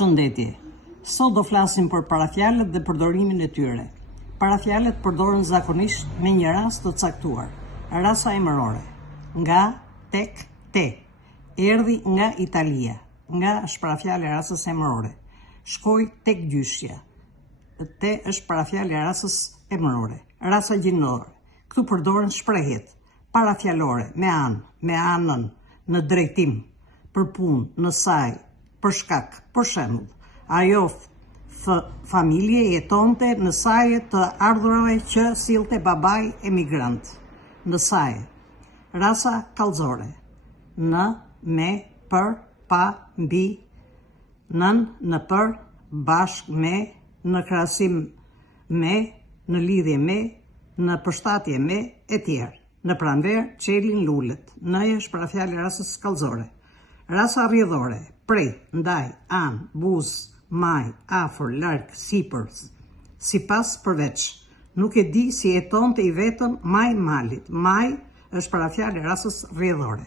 Përshëndetje. Sot do flasim për parafjalët dhe përdorimin e tyre. Parafjalët përdoren zakonisht me një rast të caktuar. Rasa emërore. Nga, tek, te. Erdhi nga Italia. Nga është parafjalë e rasës emërore. Shkoj tek gjyshja. Te është parafjalë e rasës emërore. Rasa gjinore. Këtu përdoren shprehjet parafjalore, me anë, me anën, në drejtim, për punë, në saj, për shkak, për shembull, ajo familje jetonte në saje të ardhurave që sillte babai emigrant. Në saje. Rasa kallëzore. Në, me, për, pa, mbi, nën, në për, bashk me, në krahasim me, në lidhje me, në përshtatje me, etj. Në pranver, çelin lulet. Në është parafjalë e rasës kallëzore. Rasa rrjedhore, prej, ndaj, anë, buzë, maj, afër, larg, sipër, sipas, përveç. Nuk e di si jetonte i vetëm maj malit. Maj është parafjalë e rasës rrjedhore.